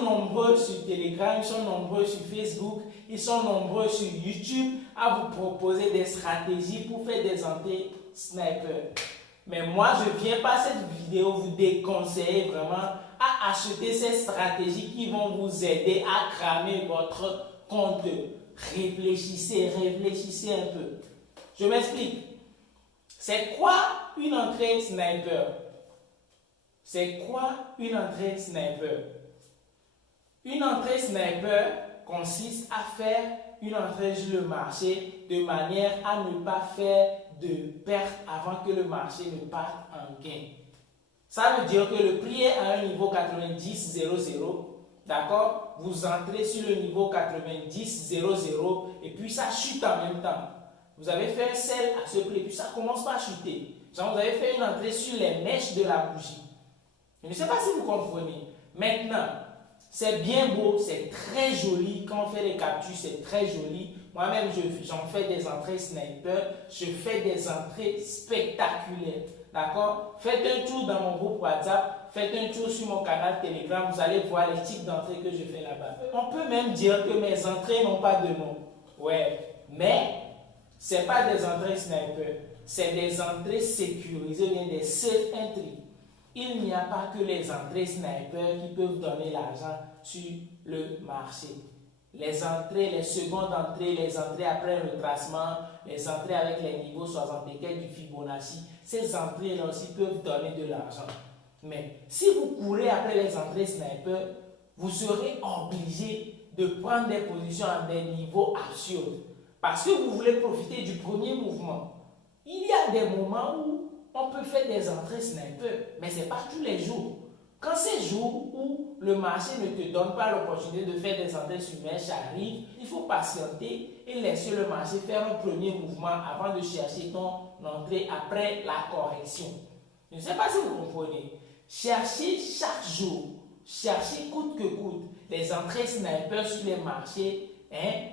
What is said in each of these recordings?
sont nombreux sur Telegram, ils sont nombreux sur Facebook, ils sont nombreux sur YouTube à vous proposer des stratégies pour faire des entrées sniper. Mais moi, je ne viens pas à cette vidéo vous déconseiller vraiment à acheter ces stratégies qui vont vous aider à cramer votre compte. Réfléchissez un peu. Je m'explique. C'est quoi une entrée sniper? C'est quoi une entrée sniper? Une entrée sniper consiste à faire une entrée sur le marché de manière à ne pas faire de perte avant que le marché ne parte en gain. Ça veut dire que le prix est à un niveau 90,00, d'accord? Vous entrez sur le niveau 90,00 et puis ça chute en même temps. Vous avez fait un sell à ce prix, puis ça commence par chuter. Genre, vous avez fait une entrée sur les mèches de la bougie. Je ne sais pas si vous comprenez. Maintenant, c'est bien beau, c'est très joli. Quand on fait les captures, c'est très joli. Moi-même, j'en fais des entrées sniper. Je fais des entrées spectaculaires. D'accord? Faites un tour dans mon groupe WhatsApp. Faites un tour sur mon canal Telegram. Vous allez voir les types d'entrées que je fais là-bas. On peut même dire que mes entrées n'ont pas de nom. Ouais. Mais, ce n'est pas des entrées sniper. C'est des entrées sécurisées, ou bien des safe entry. Il n'y a pas que les entrées sniper qui peuvent donner l'argent sur le marché. Les entrées, les secondes entrées, les entrées après un retracement, les entrées avec les niveaux 64 du Fibonacci, ces entrées-là aussi peuvent donner de l'argent. Mais si vous courez après les entrées sniper, vous serez obligé de prendre des positions à des niveaux absurdes. Parce que vous voulez profiter du premier mouvement. Il y a des moments où on peut faire des entrées sniper, mais ce n'est pas tous les jours. Quand ces jours où le marché ne te donne pas l'opportunité de faire des entrées sur mèche arrivent, il faut patienter et laisser le marché faire un premier mouvement avant de chercher ton entrée après la correction. Je ne sais pas si vous comprenez. Cherchez chaque jour, cherchez coûte que coûte des entrées sniper sur les marchés.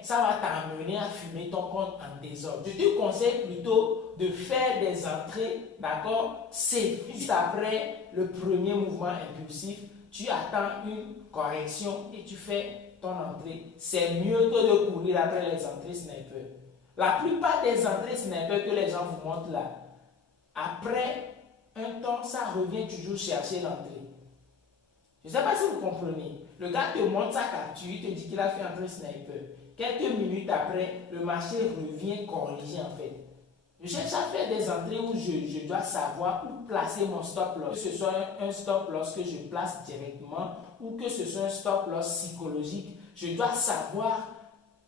Ça va t'amener à fumer ton compte en désordre. Je te conseille plutôt de faire des entrées, d'accord? C'est juste après le premier mouvement impulsif, tu attends une correction et tu fais ton entrée. C'est mieux que de courir après les entrées sniper. La plupart des entrées sniper que les gens vous montrent là, après un temps, ça revient toujours chercher l'entrée. Je ne sais pas si vous comprenez. Le gars te montre sa capture, il te dit qu'il a fait un sniper. Quelques minutes après, le marché revient corriger en fait. Je cherche à faire des entrées où je dois savoir où placer mon stop loss. Que ce soit un stop loss que je place directement ou que ce soit un stop loss psychologique, je dois savoir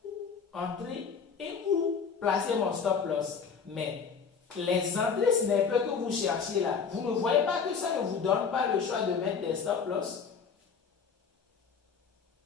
où entrer et où placer mon stop loss. Mais les entrées sniper que vous cherchez là, vous ne voyez pas que ça ne vous donne pas le choix de mettre des stop loss?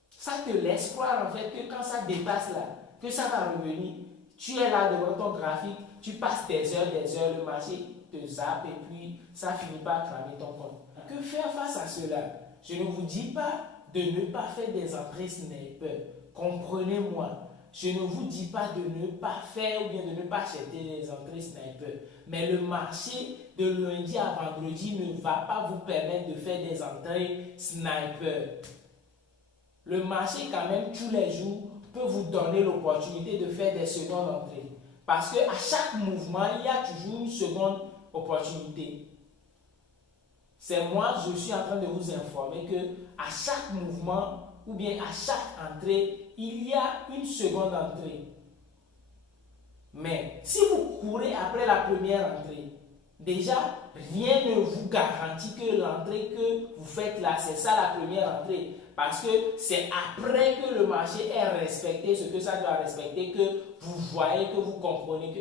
Ça te laisse croire en fait que quand ça dépasse là, que ça va revenir. Tu es là devant ton graphique, tu passes des heures, le marché te zappe et puis ça finit par cramer ton compte. Que faire face à cela? Je ne vous dis pas de ne pas faire des entrées sniper. Comprenez-moi. Je ne vous dis pas de ne pas faire ou bien de ne pas acheter les entrées sniper. Mais le marché de lundi à vendredi ne va pas vous permettre de faire des entrées sniper. Le marché, quand même, tous les jours, peut vous donner l'opportunité de faire des secondes entrées. Parce qu'à chaque mouvement, il y a toujours une seconde opportunité. C'est moi, je suis en train de vous informer que à chaque mouvement ou bien à chaque entrée, il y a une seconde entrée. Mais si vous courez après la première entrée, déjà, rien ne vous garantit que l'entrée que vous faites là, c'est ça la première entrée. Parce que c'est après que le marché ait respecté ce que ça doit respecter que vous voyez, que vous comprenez que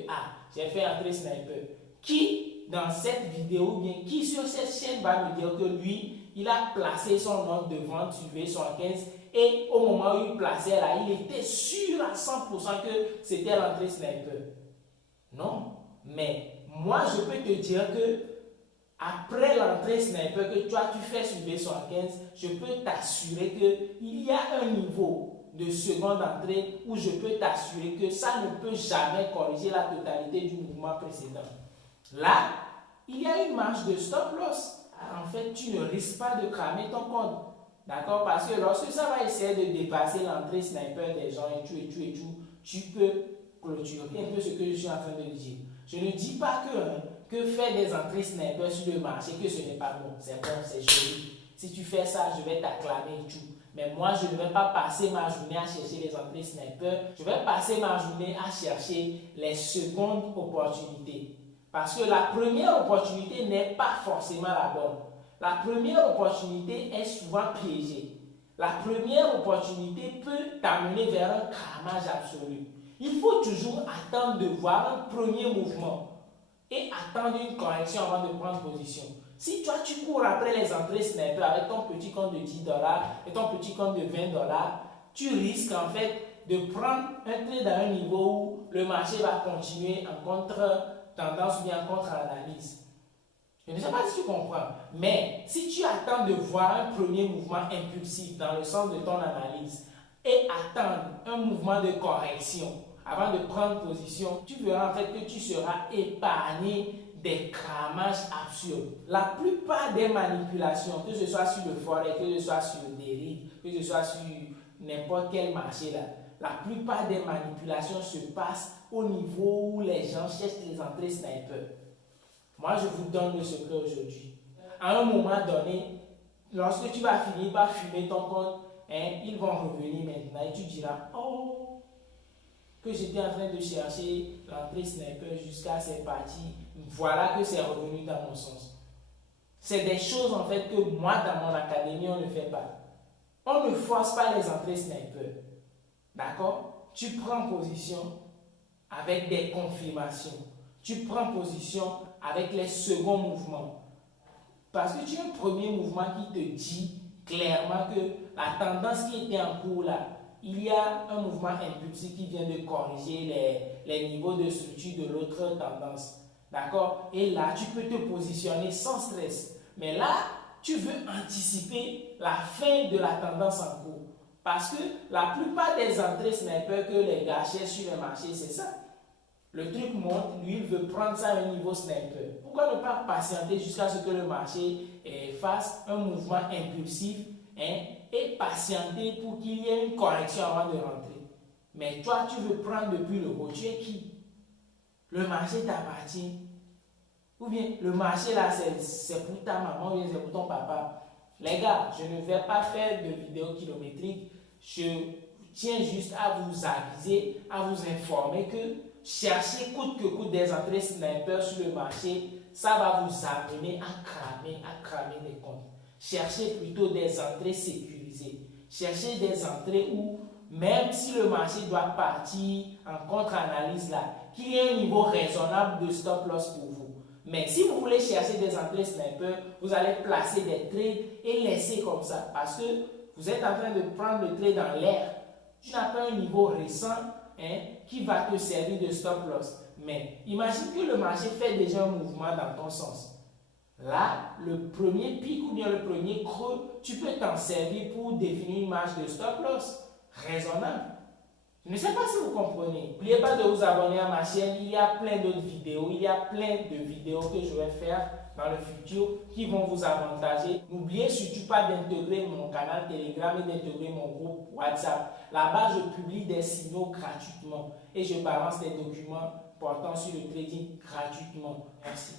j'ai fait entrer sniper. Qui dans cette vidéo, bien qui sur cette chaîne va me dire que lui, il a placé son ordre de vente sur V115 et au moment où il plaçait là, il était sûr à 100% que c'était l'entrée sniper. Non, mais moi je peux te dire que après l'entrée sniper que toi tu fais sur V115, je peux t'assurer qu'il y a un niveau de seconde entrée où je peux t'assurer que ça ne peut jamais corriger la totalité du mouvement précédent. Là, il y a une marge de stop loss. En fait, tu ne risques pas de cramer ton compte. D'accord? Parce que lorsque ça va essayer de dépasser l'entrée sniper des gens et tout, tu peux clôturer un peu ce que je suis en train de dire. Je ne dis pas que faire des entrées sniper sur le marché, que ce n'est pas bon. C'est bon, c'est joli. Si tu fais ça, je vais t'acclamer et tout. Mais moi, je ne vais pas passer ma journée à chercher les entrées sniper. Je vais passer ma journée à chercher les secondes opportunités. Parce que la première opportunité n'est pas forcément la bonne. La première opportunité est souvent piégée. La première opportunité peut t'amener vers un cramage absolu. Il faut toujours attendre de voir un premier mouvement et attendre une correction avant de prendre position. Si toi tu cours après les entrées sniper avec ton petit compte de $10 et ton petit compte de $20, tu risques en fait de prendre un trade à un niveau où le marché va continuer en contre-tendance ou bien en contre-analyse. Je ne sais pas si tu comprends, mais si tu attends de voir un premier mouvement impulsif dans le sens de ton analyse et attendre un mouvement de correction avant de prendre position, tu verras en fait que tu seras épargné des cramages absurdes. La plupart des manipulations, que ce soit sur le forex, que ce soit sur le dérive, que ce soit sur n'importe quel marché là, la plupart des manipulations se passent au niveau où les gens cherchent les entrées sniper. Moi, je vous donne le secret aujourd'hui. À un moment donné, lorsque tu vas finir par fumer ton compte, ils vont revenir maintenant et tu diras, oh, que j'étais en train de chercher l'entrée sniper jusqu'à cette partie. Voilà que c'est revenu dans mon sens. C'est des choses en fait que moi, dans mon académie, on ne fait pas. On ne force pas les entrées sniper. D'accord? Tu prends position avec des confirmations. Tu prends position avec les seconds mouvements. Parce que tu as un premier mouvement qui te dit clairement que la tendance qui était en cours là, il y a un mouvement impulsif qui vient de corriger les niveaux de structure de l'autre tendance. D'accord? Et là, tu peux te positionner sans stress. Mais là, tu veux anticiper la fin de la tendance en cours. Parce que la plupart des entrées sniper que les gars cherchent sur le marché, c'est ça. Le truc monte, lui, il veut prendre ça à un niveau sniper. Pourquoi ne pas patienter jusqu'à ce que le marché fasse un mouvement impulsif et patienter pour qu'il y ait une correction avant de rentrer? Mais toi, tu veux prendre depuis le haut. Tu es qui? Le marché t'appartient. Ou bien le marché là, c'est pour ta maman ou bien c'est pour ton papa. Les gars, je ne vais pas faire de vidéo kilométrique. Je tiens juste à vous aviser, à vous informer que chercher coûte que coûte des entrées sniper sur le marché, ça va vous amener à cramer des comptes. Cherchez plutôt des entrées sécurisées. Cherchez des entrées où, même si le marché doit partir en contre-analyse là, qu'il y ait un niveau raisonnable de stop loss pour vous. Mais si vous voulez chercher des entrées sniper, vous allez placer des trades et laisser comme ça. Parce que vous êtes en train de prendre le trade dans l'air. Tu n'as pas un niveau récent qui va te servir de stop loss. Mais imagine que le marché fait déjà un mouvement dans ton sens. Là, le premier pic ou bien le premier creux, tu peux t'en servir pour définir une marge de stop loss raisonnable. Je ne sais pas si vous comprenez. N'oubliez pas de vous abonner à ma chaîne. Il y a plein d'autres vidéos. Il y a plein de vidéos que je vais faire dans le futur qui vont vous avantager. N'oubliez surtout pas d'intégrer mon canal Telegram et d'intégrer mon groupe WhatsApp. Là-bas, je publie des signaux gratuitement et je balance des documents portant sur le trading gratuitement. Merci.